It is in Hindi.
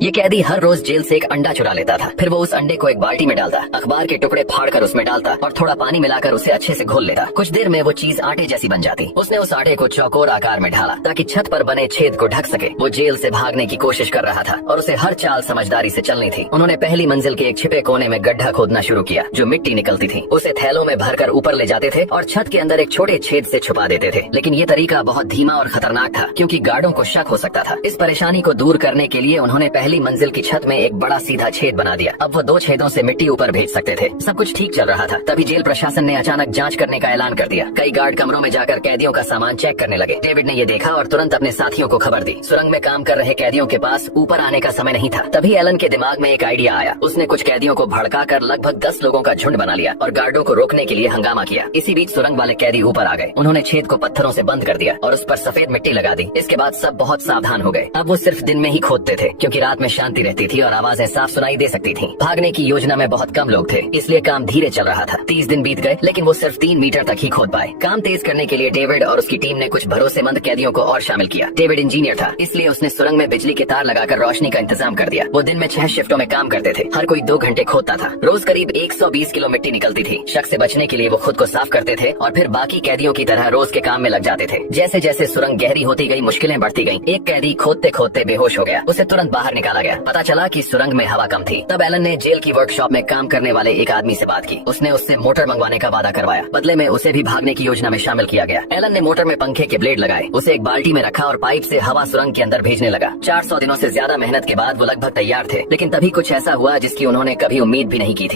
ये कैदी हर रोज जेल से एक अंडा चुरा लेता था, फिर वो उस अंडे को एक बाल्टी में डालता, अखबार के टुकड़े फाड़कर उसमें डालता और थोड़ा पानी मिलाकर उसे अच्छे से घोल लेता। कुछ देर में वो चीज आटे जैसी बन जाती। उसने उस आटे को चौकोर आकार में ढाला ताकि छत पर बने छेद को ढक सके। वो जेल से भागने की कोशिश कर रहा था और उसे हर चाल समझदारी से चलनी थी। उन्होंने पहली मंजिल के एक छिपे कोने में गड्ढा खोदना शुरू किया जो मिट्टी निकलती थी। उसे थैलों में भरकर ऊपर ले जाते थे और छत के अंदर एक छोटे छेद से छुपा देते थे। लेकिन ये तरीका बहुत धीमा और खतरनाक था क्योंकि गार्डों को शक हो सकता था। इस परेशानी को दूर करने के लिए उन्होंने पहली मंजिल की छत में एक बड़ा सीधा छेद बना दिया। अब वो 2 छेदों से मिट्टी ऊपर भेज सकते थे। सब कुछ ठीक चल रहा था, तभी जेल प्रशासन ने अचानक जांच करने का ऐलान कर दिया। कई गार्ड कमरों में जाकर कैदियों का सामान चेक करने लगे। डेविड ने ये देखा और तुरंत अपने साथियों को खबर दी। सुरंग में काम कर रहे कैदियों के पास ऊपर आने का समय नहीं था। तभी एलन के दिमाग में एक आइडिया आया। उसने कुछ कैदियों को भड़काकर लगभग 10 लोगों का झुंड बना लिया और गार्डों को रोकने के लिए हंगामा किया। इसी बीच सुरंग वाले कैदी ऊपर आ गए। उन्होंने छेद को पत्थरों से बंद कर दिया और उस पर सफेद मिट्टी लगा दी। इसके बाद सब बहुत सावधान हो गए। अब वो सिर्फ दिन में ही खोदते थे क्योंकि रात में शांति रहती थी और आवाजें साफ सुनाई दे सकती थी। भागने की योजना में बहुत कम लोग थे, इसलिए काम धीरे चल रहा था। 30 दिन बीत गए लेकिन वो सिर्फ 3 मीटर तक ही खोद पाए। काम तेज करने के लिए डेविड और उसकी टीम ने कुछ भरोसेमंद कैदियों को और शामिल किया। डेविड इंजीनियर था, इसलिए उसने सुरंग में बिजली के तार लगाकर रोशनी का इंतजाम कर दिया। वो दिन में 6 शिफ्टों में काम करते थे। हर कोई 2 घंटे खोदता था। रोज करीब 120 किलो मिट्टी निकलती थी। शक से बचने के लिए वो खुद को साफ करते थे और फिर बाकी कैदियों की तरह रोज के काम में लग जाते थे। जैसे जैसे सुरंग गहरी होती गई, मुश्किलें बढ़ती गईं। एक कैदी खोदते खोदते बेहोश हो गया। उसे तुरंत बाहर निकाला गया। पता चला कि सुरंग में हवा कम थी। तब एलन ने जेल की वर्कशॉप में काम करने वाले एक आदमी से बात की। उसने उससे मोटर मंगवाने का वादा करवाया। बदले में उसे भी भागने की योजना में शामिल किया गया। एलन ने मोटर में पंखे के ब्लेड लगाए, उसे एक बाल्टी में रखा और पाइप से हवा सुरंग के अंदर भेजने लगा। 400 दिनों से ज्यादा मेहनत के बाद वो लगभग तैयार थे। लेकिन तभी कुछ ऐसा हुआ जिसकी उन्होंने कभी उम्मीद भी नहीं की थी।